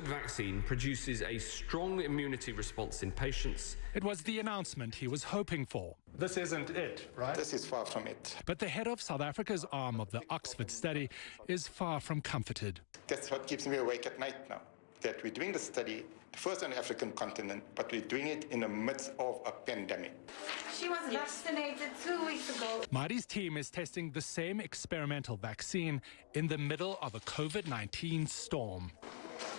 Oxford vaccine produces a strong immunity response in patients. It was the announcement he was hoping for. This isn't it, right? This is far from it. But the head of South Africa's arm of the Oxford study is far from comforted. That's what keeps me awake at night now, that we're doing the study, first on the African continent, but we're doing it in the midst of a pandemic. She was vaccinated 2 weeks ago. Marty's team is testing the same experimental vaccine in the middle of a COVID-19 storm.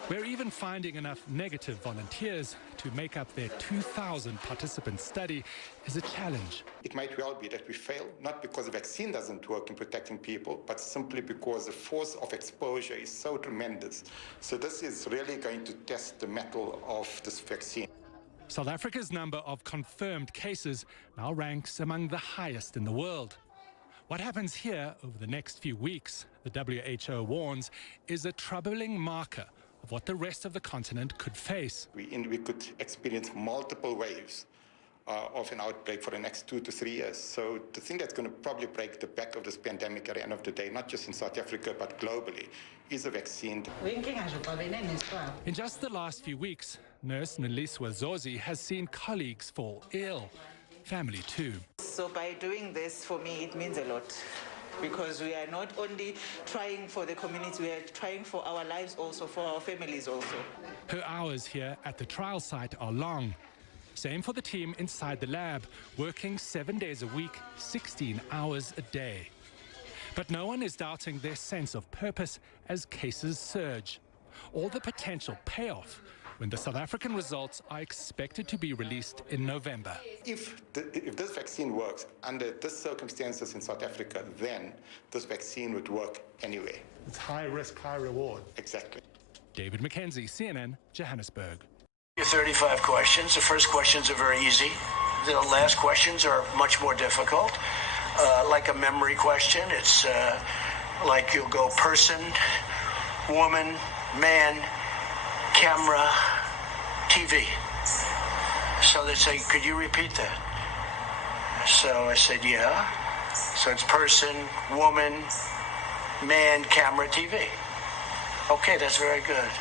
We're even finding enough negative volunteers to make up their 2,000-participant study is a challenge. It might well be that we fail, not because the vaccine doesn't work in protecting people, but simply because the force of exposure is so tremendous. So this is really going to test the mettle of this vaccine. South Africa's number of confirmed cases now ranks among the highest in the world. What happens here over the next few weeks, the WHO warns, is a troubling marker of what the rest of the continent could face. We could experience multiple waves of an outbreak for the next 2 to 3 years. So the thing that's going to probably break the back of this pandemic at the end of the day, not just in South Africa, but globally, is a vaccine. In just the last few weeks, nurse Neliswa Zozi has seen colleagues fall ill, family too. So by doing this, for me, it means a lot. Because we are not only trying for the community, we are trying for our lives also, for our families also. Her hours here at the trial site are long. Same for the team inside the lab, working 7 days a week, 16 hours a day. But no one is doubting their sense of purpose as cases surge, or the potential payoff when the South African results are expected to be released in November. If this vaccine works under these circumstances in South Africa, then this vaccine would work anyway. It's high risk, high reward. Exactly. David McKenzie, CNN, Johannesburg. 35 questions. The first questions are very easy. The last questions are much more difficult. Like a memory question, it's like you'll go person, woman, man, camera, TV. So they say, could you repeat that? So I said, yeah. So it's person, woman, man, camera, TV. Okay, that's very good.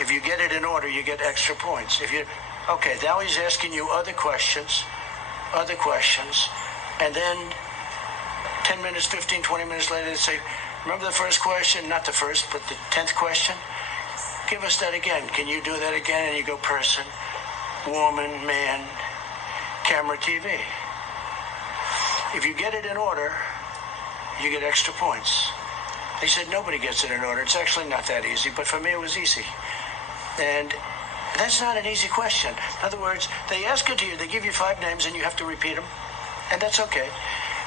If you get it in order, you get extra points. Okay, now he's asking you other questions, and then 10 minutes, 15, 20 minutes later, they say, remember the first question? Not the first, but the 10th question? Give us that again. Can you do that again? And you go person, woman, man, camera, TV. If you get it in order, you get extra points. They said nobody gets it in order. It's actually not that easy, but for me it was easy. And that's not an easy question. In other words, they ask it to you, they give you 5 names and you have to repeat them, and that's okay.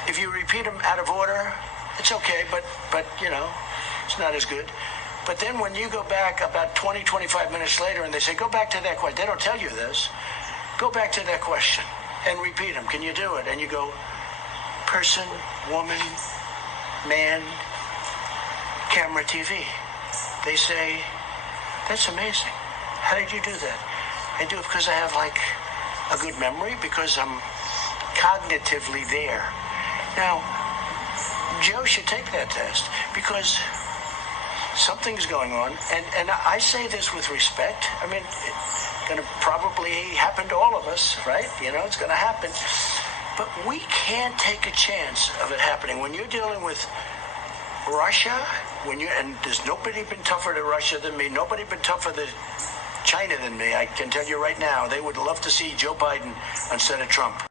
If you repeat them out of order, it's okay, but you know, it's not as good. But then when you go back about 20, 25 minutes later and they say, go back to that question, they don't tell you this, go back to that question and repeat them. Can you do it? And you go, person, woman, man, camera, TV. They say, that's amazing. How did you do that? I do it because I have like a good memory, because I'm cognitively there. Now, Joe should take that test because something's going on, and I say this with respect. I mean, it's going to probably happen to all of us, right? You know, it's going to happen. But we can't take a chance of it happening. When you're dealing with Russia, and there's nobody been tougher to Russia than me, nobody been tougher to China than me, I can tell you right now, they would love to see Joe Biden instead of Trump.